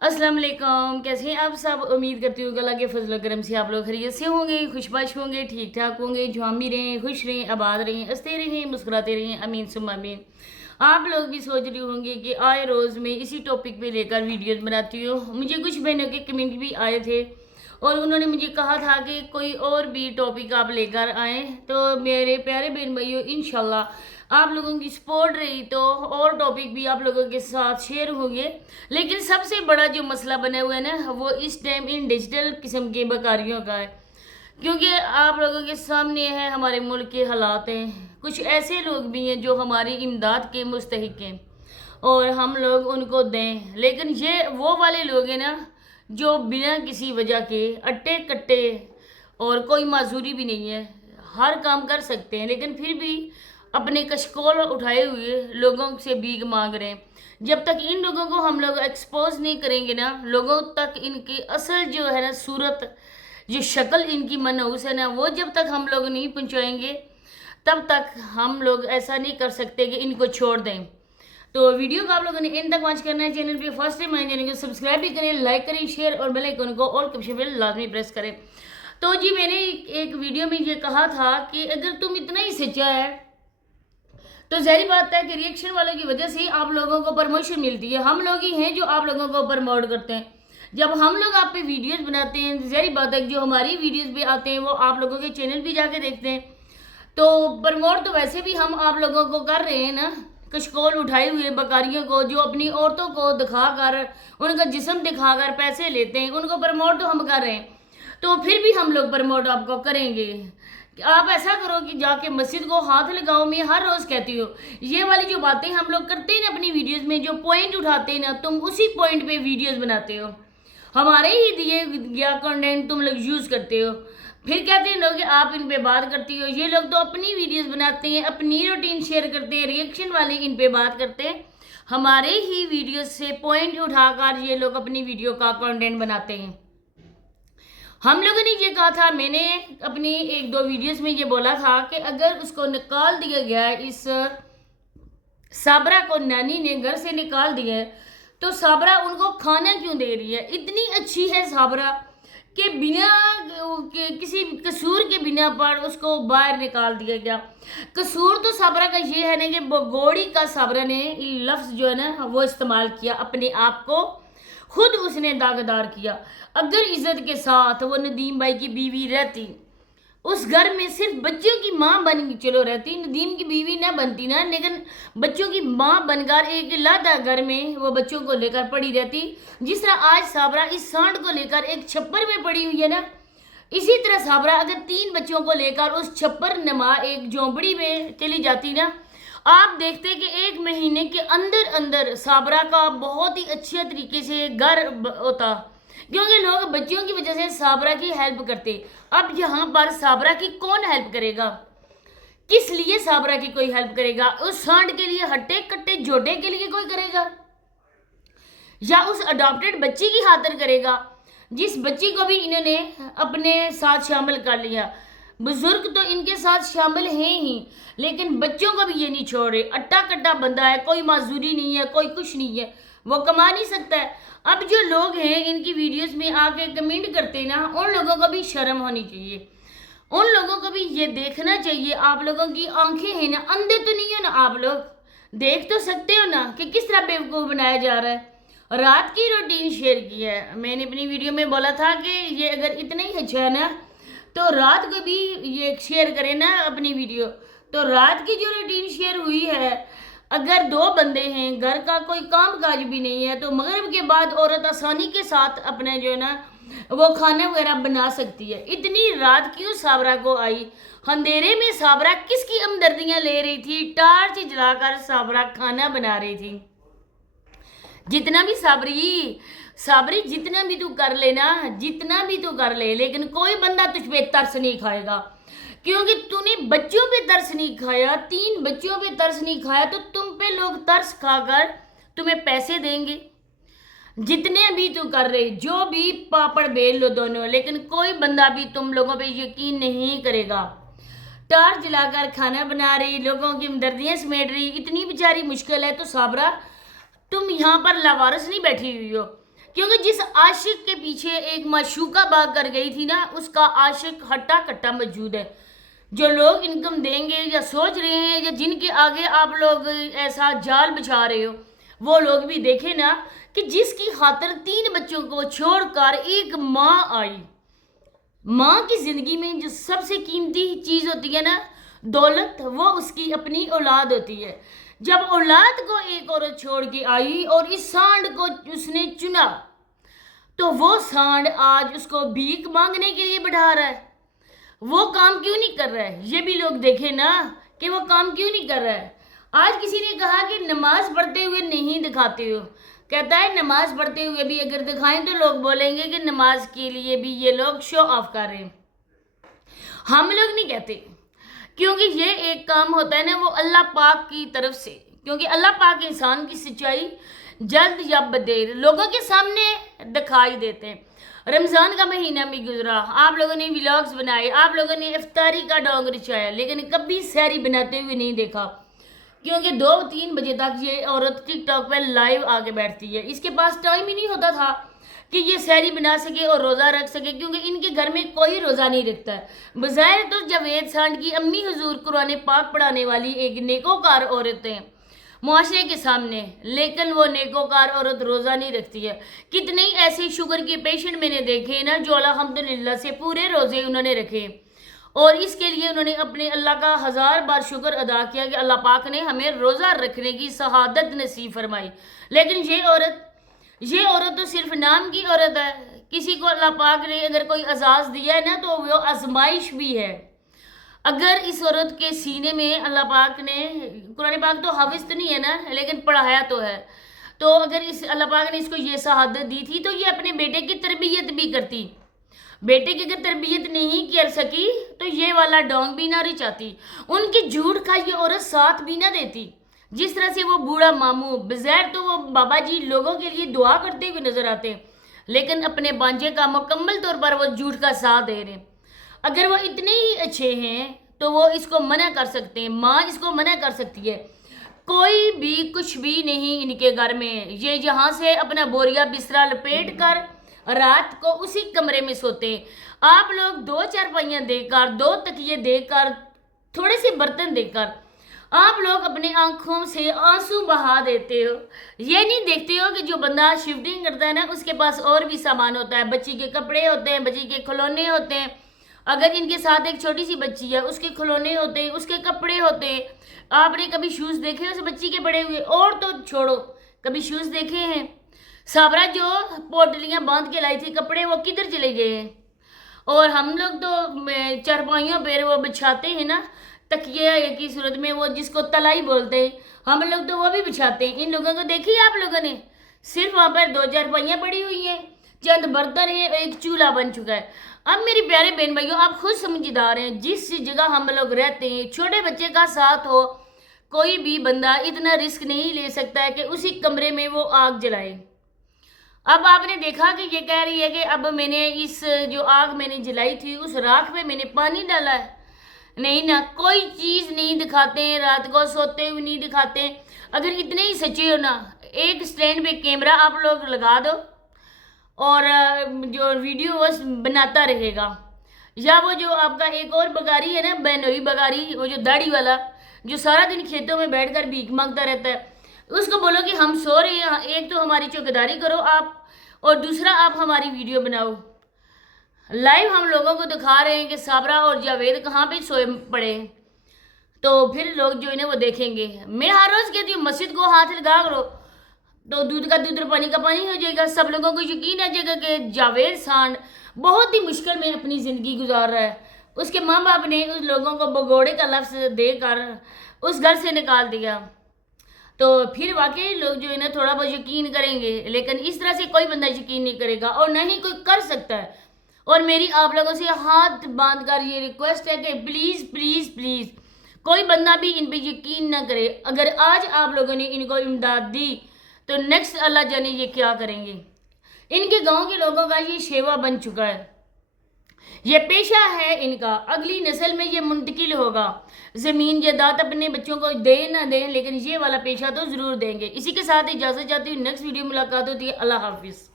अस्सलाम वालेकुम। कैसे हैं आप सब? उम्मीद करती हूँ अल्लाह के फजल करम से आप लोग खैरियत से होंगे, खुशबाश होंगे, ठीक ठाक होंगे, जहाँ भी रहें, खुश रहें, आबाद रहें, हंसते रहें, मुस्कुराते रहें, अमीन सुम्मा अमीन। आप लोग भी सोच रहे होंगे कि आए रोज़ मैं इसी टॉपिक पे लेकर वीडियोस बनाती हूँ। मुझे कुछ बहनों के कमेंट भी आए थे और उन्होंने मुझे कहा था कि कोई और भी टॉपिक आप लेकर आएँ। तो मेरे प्यारे बहन भाइयों, इंशाल्लाह आप लोगों की सपोर्ट रही तो और टॉपिक भी आप लोगों के साथ शेयर होंगे। लेकिन सबसे बड़ा जो मसला बना हुआ है ना, वो इस टाइम इन डिजिटल किस्म के बकारियों का है। क्योंकि आप लोगों के सामने है हमारे मुल्क के हालात हैं। कुछ ऐसे लोग भी हैं जो हमारी इमदाद के मुस्तहिक हैं और हम लोग उनको दें, लेकिन ये वो वाले लोग हैं ना जो बिना किसी वजह के अट्टे कट्टे और कोई माजूरी भी नहीं है, हर काम कर सकते हैं, लेकिन फिर भी अपने कशकोल उठाए हुए लोगों से भीख मांग रहे हैं। जब तक इन लोगों को हम लोग एक्सपोज नहीं करेंगे ना, लोगों तक इनकी असल जो है ना सूरत, जो शक्ल इनकी मनहूस है ना, वो जब तक हम लोग नहीं पहुंचाएंगे तब तक हम लोग ऐसा नहीं कर सकते कि इनको छोड़ दें। तो वीडियो को आप लोगों ने एंड तक वॉच करना है। चैनल पे फर्स्ट टाइम आए चैनल को सब्सक्राइब भी करें, लाइक करें, शेयर और बेल आइकन को ऑल ऑप्शन पे लाजमी प्रेस करें। तो जी मैंने एक वीडियो में ये कहा था कि अगर तुम इतना ही सच्चा है तो ज़ाहिर बात है कि रिएक्शन वालों की वजह से आप लोगों को प्रमोशन मिलती है। हम लोग ही हैं जो आप लोगों को प्रमोट करते हैं। जब हम लोग आप पे वीडियोस बनाते हैं, ज़ाहिर बात है जो हमारी वीडियोस पे आते हैं वो आप लोगों के चैनल भी जाके देखते हैं। तो प्रमोट तो वैसे भी हम आप लोगों को कर रहे हैं ना, कशकोल उठाए हुए बकारियों को जो अपनी औरतों को दिखाकर, उनका जिस्म दिखाकर पैसे लेते हैं, उनको प्रमोट तो हम कर रहे हैं। तो फिर भी हम लोग प्रमोट आपको करेंगे। आप ऐसा करो कि जाके मस्जिद को हाथ लगाओ। मैं हर रोज़ कहती हूँ ये वाली जो बातें हम लोग करते हैं ना अपनी वीडियोस में, जो पॉइंट उठाते हैं ना, तुम उसी पॉइंट पे वीडियोस बनाते हो, हमारे ही दिए गया कंटेंट तुम लोग यूज़ करते हो। फिर कहते हैं लोग कि आप इन पे बात करती हो। ये लोग तो अपनी वीडियोस बनाते हैं, अपनी रूटीन शेयर करते हैं, रिएक्शन वाले इन पे बात करते हैं, हमारे ही वीडियोस से पॉइंट उठाकर ये लोग अपनी वीडियो का कंटेंट बनाते हैं। हम लोगों ने ये कहा था, मैंने अपनी एक दो वीडियोस में ये बोला था कि अगर उसको निकाल दिया गया, इस साबरा को नानी ने घर से निकाल दिया है, तो साबरा उनको खाना क्यों दे रही है? इतनी अच्छी है साबरा कि बिना के किसी कसूर के बिना पर उसको बाहर निकाल दिया गया। कसूर तो साबरा का ये है ना कि गोड़ी का साबरा ने लफ्ज़ जो है ना वो इस्तेमाल किया, अपने आप को खुद उसने दागदार किया। अगर इज्जत के साथ वो नदीम भाई की बीवी रहती, उस घर में सिर्फ बच्चों की माँ बन के चलो रहती, नदीम की बीवी ना बनती ना, लेकिन बच्चों की माँ बनकर एक लादा घर में वो बच्चों को लेकर पड़ी रहती। जिस तरह आज साबरा इस सांड को लेकर एक छप्पर में पड़ी हुई है ना, इसी तरह साबरा अगर 3 बच्चों को लेकर उस छप्पर नमा एक झोंपड़ी में चली जाती ना, आप देखते कि 1 महीने के अंदर अंदर साबरा का बहुत ही अच्छे तरीके से घर होता, क्योंकि लोग बच्चियों की वजह से साबरा की हेल्प करते। अब यहाँ पर साबरा की कौन हेल्प करेगा? किस लिए साबरा की कोई हेल्प करेगा? उस सांड के लिए, हट्टे कट्टे जोटे के लिए कोई करेगा, या उस अडॉप्टेड बच्ची की खातिर करेगा जिस बच्ची को भी इन्होंने अपने साथ शामिल कर लिया? बुजुर्ग तो इनके साथ शामिल हैं ही, लेकिन बच्चों को भी ये नहीं छोड़ रहे। अट्टा कट्टा बंदा है, कोई माजूरी नहीं है, कोई कुछ नहीं है, वो कमा नहीं सकता है। अब जो लोग हैं इनकी वीडियोस में आके कमेंट करते ना, उन लोगों को भी शर्म होनी चाहिए, उन लोगों को भी ये देखना चाहिए। आप लोगों की आंखें हैं ना, अंधे तो नहीं हो ना, आप लोग देख तो सकते हो ना कि किस तरह बेवकूफ़ बनाया जा रहा है। रात की रूटीन शेयर की है मैंने अपनी वीडियो में, बोला था कि ये अगर इतना ही अच्छा है ना तो रात को भी ये शेयर करें ना अपनी वीडियो। तो रात की जो रूटीन शेयर हुई है, अगर 2 बंदे हैं, घर का कोई काम काज भी नहीं है, तो मगरिब के बाद औरत आसानी के साथ अपने जो है ना वो खाना वगैरह बना सकती है। इतनी रात क्यों साबरा को आई? अंधेरे में साबरा किसकी हमदर्दियाँ ले रही थी? टार्च जलाकर साबरा खाना बना रही थी। जितना भी साबरी जितना भी तू कर ले ना, जितना भी तू कर ले, लेकिन कोई बंदा तुझ पे तरस नहीं खाएगा, क्योंकि तूने बच्चों पे तरस नहीं खाया, 3 बच्चों पे तरस नहीं खाया, तो तुम पे लोग तरस खाकर तुम्हें पैसे देंगे। जितने भी तू कर रहे, जो भी पापड़ बेल लो दोनों, लेकिन कोई बंदा भी तुम लोगों पे यकीन नहीं करेगा। टार्च जलाकर खाना बना रही, लोगों की हमदर्दियाँ समेट रही, इतनी बेचारी मुश्किल है। तो साबरा तुम यहाँ पर लावारिस नहीं बैठी हुई हो, کیونکہ جس عاشق کے پیچھے ایک معشوقہ بھاگ کر گئی تھی نا، اس کا عاشق ہٹا کٹا موجود ہے. جو لوگ انکم دیں گے یا سوچ رہے ہیں یا جن کے آگے آپ لوگ ایسا جال بچھا رہے ہو، وہ لوگ بھی دیکھیں نا کہ جس کی خاطر 3 بچوں کو چھوڑ کر ایک ماں آئی. ماں کی زندگی میں جو سب سے قیمتی چیز ہوتی ہے نا، دولت، وہ اس کی اپنی اولاد ہوتی ہے. جب اولاد کو ایک عورت چھوڑ کے آئی اور اس سانڈ کو اس نے چنا، تو وہ سانڈ آج اس کو بھیک مانگنے کے لیے بٹھا رہا ہے. وہ کام کیوں نہیں کر رہا ہے؟ یہ بھی لوگ دیکھیں نا کہ وہ کام کیوں نہیں کر رہا ہے. آج کسی نے کہا کہ نماز پڑھتے ہوئے نہیں دکھاتے ہو. کہتا ہے نماز پڑھتے ہوئے بھی اگر دکھائیں تو لوگ بولیں گے کہ نماز کے لیے بھی یہ لوگ شو آف کر رہے ہیں. ہم لوگ نہیں کہتے، کیونکہ یہ ایک کام ہوتا ہے نا وہ اللہ پاک کی طرف سے. کیونکہ اللہ پاک انسان کی سچائی جلد یا بدیر لوگوں کے سامنے دکھائی دیتے ہیں. رمضان کا مہینہ بھی گزرا، آپ لوگوں نے ولاگز بنائے، آپ لوگوں نے افطاری کا ڈونگ رچایا، لیکن کبھی سحری بناتے ہوئے نہیں دیکھا. کیونکہ 2-3 بجے تک یہ عورت ٹک ٹاک پہ لائیو آگے بیٹھتی ہے. اس کے پاس ٹائم ہی نہیں ہوتا تھا کہ یہ سحری بنا سکے اور روزہ رکھ سکے، کیونکہ ان کے گھر میں کوئی روزہ نہیں رکھتا ہے. بظاہر تو جاوید سانڈ کی امی حضور قرآن پاک پڑھانے والی ایک نیکوکار عورت ہے معاشرے کے سامنے، لیکن وہ نیکوکار عورت روزہ نہیں رکھتی ہے. کتنے ایسے شوگر کے پیشنٹ میں نے دیکھے نا جو الحمدللہ سے پورے روزے انہوں نے رکھے، اور اس کے لیے انہوں نے اپنے اللہ کا 1000 بار شکر ادا کیا کہ اللہ پاک نے ہمیں روزہ رکھنے کی شہادت نصیب فرمائی. لیکن یہ عورت تو صرف نام کی عورت ہے. کسی کو اللہ پاک نے اگر کوئی اعزاز دیا ہے نا تو وہ آزمائش بھی ہے. اگر اس عورت کے سینے میں اللہ پاک نے، قرآن پاک تو حافظ تو نہیں ہے نا لیکن پڑھایا تو ہے، تو اگر اللہ پاک نے اس کو یہ شہادت دی تھی تو یہ اپنے بیٹے کی تربیت بھی کرتی. بیٹے کی اگر تربیت نہیں کر سکی تو یہ والا ڈونگ بھی نہ رچاتی، ان کی جھوٹ کا یہ عورت ساتھ بھی نہ دیتی. جس طرح سے وہ بوڑھا ماموں، بظاہر تو وہ بابا جی لوگوں کے لیے دعا کرتے ہوئے نظر آتے ہیں، لیکن اپنے بانجے کا مکمل طور پر وہ جھوٹ کا ساتھ دے رہے ہیں. اگر وہ اتنے ہی اچھے ہیں تو وہ اس کو منع کر سکتے ہیں، ماں اس کو منع کر سکتی ہے. کوئی بھی کچھ بھی نہیں ان کے گھر میں. یہ جہاں سے اپنا بوریا بسترا لپیٹ کر رات کو اسی کمرے میں سوتے ہیں. آپ لوگ 2 چارپائیاں دے کر، 2 تکیے دے کر، تھوڑے سے برتن دے کر آپ لوگ اپنے آنکھوں سے آنسو بہا دیتے ہو. یہ نہیں دیکھتے ہو کہ جو بندہ شفٹنگ کرتا ہے نا اس کے پاس اور بھی سامان ہوتا ہے. بچی کے کپڑے ہوتے ہیں، بچی کے کھلونے ہوتے ہیں. اگر ان کے ساتھ ایک چھوٹی سی بچی ہے، اس کے کھلونے ہوتے ہیں، اس کے کپڑے ہوتے ہیں. آپ نے کبھی شوز دیکھے اس بچی کے پڑے ہوئے؟ اور تو چھوڑو، کبھی شوز دیکھے ہیں؟ صابرہ جو پوٹلیاں باندھ کے لائی تھی کپڑے، وہ کدھر چلے گئے ہیں؟ اور ہم لوگ تو چارپائیوں پہ وہ بچھاتے ہیں نا تکیہ کی صورت میں، وہ جس کو تلائی بولتے ہیں، ہم لوگ تو وہ بھی بچھاتے ہیں. ان لوگوں کو دیکھی آپ لوگوں نے؟ صرف وہاں پر 2 چارپائیاں پڑی ہوئی ہیں، چند برتن ہیں، ایک چولہا بن چکا ہے. اب میری پیارے بہن بھائیوں، آپ خود سمجھدار ہیں، جس جگہ ہم لوگ رہتے ہیں چھوٹے بچے کا ساتھ ہو، کوئی بھی بندہ اتنا رسک نہیں لے سکتا ہے کہ اسی کمرے میں وہ آگ جلائے. اب آپ نے دیکھا کہ یہ کہہ رہی ہے کہ اب میں نے اس جو آگ میں نے جلائی تھی اس راکھ میں میں نے پانی ڈالا ہے. نہیں نا، کوئی چیز نہیں دکھاتے ہیں، رات کو سوتے ہوئے نہیں دکھاتے ہیں. اگر اتنے ہی سچے ہو نا، ایک سٹینڈ پہ کیمرہ آپ لوگ لگا دو اور جو ویڈیو وہ بناتا رہے گا. یا وہ جو آپ کا ایک اور بگاری ہے نا، بہنوئی بگاری، وہ جو داڑھی والا جو سارا دن کھیتوں میں بیٹھ کر بھیک مانگتا رہتا ہے، اس کو بولو کہ ہم سو رہے ہیں، ایک تو ہماری چوکیداری کرو آپ، اور دوسرا آپ ہماری ویڈیو بناؤ. لائیو ہم لوگوں کو دکھا رہے ہیں کہ صابرہ اور جاوید کہاں پہ سوئے پڑے ہیں، تو پھر لوگ جو انہیں وہ دیکھیں گے. میں ہر روز کہتی ہوں مسجد کو ہاتھ لگا کرو تو دودھ کا دودھ اور پانی کا پانی ہو جائے گا. سب لوگوں کو یقین آ جائے گا کہ جاوید سانڈ بہت ہی مشکل میں اپنی زندگی گزار رہا ہے. اس کے ماں باپ نے اس لوگوں کو بگوڑے کا لفظ دے کر اس گھر سے نکال دیا، تو پھر واقعی لوگ جو ہے نا تھوڑا بہت یقین کریں گے. لیکن اس طرح سے کوئی بندہ یقین نہیں کرے گا اور نہ ہی کوئی کر سکتا ہے. اور میری آپ لوگوں سے ہاتھ باندھ کر یہ ریکویسٹ ہے کہ پلیز پلیز پلیز کوئی بندہ بھی ان پہ یقین نہ کرے. اگر آج آپ لوگوں نے ان کو امداد دی تو نیکسٹ اللہ جانے یہ کیا کریں گے. ان کے گاؤں کے لوگوں کا یہ شیوا بن چکا ہے، یہ پیشہ ہے ان کا. اگلی نسل میں یہ منتقل ہوگا. زمین جائیداد اپنے بچوں کو دیں نہ دیں لیکن یہ والا پیشہ تو ضرور دیں گے. اسی کے ساتھ اجازت چاہتی ہوں، نیکسٹ ویڈیو ملاقات ہوتی ہے. اللہ حافظ.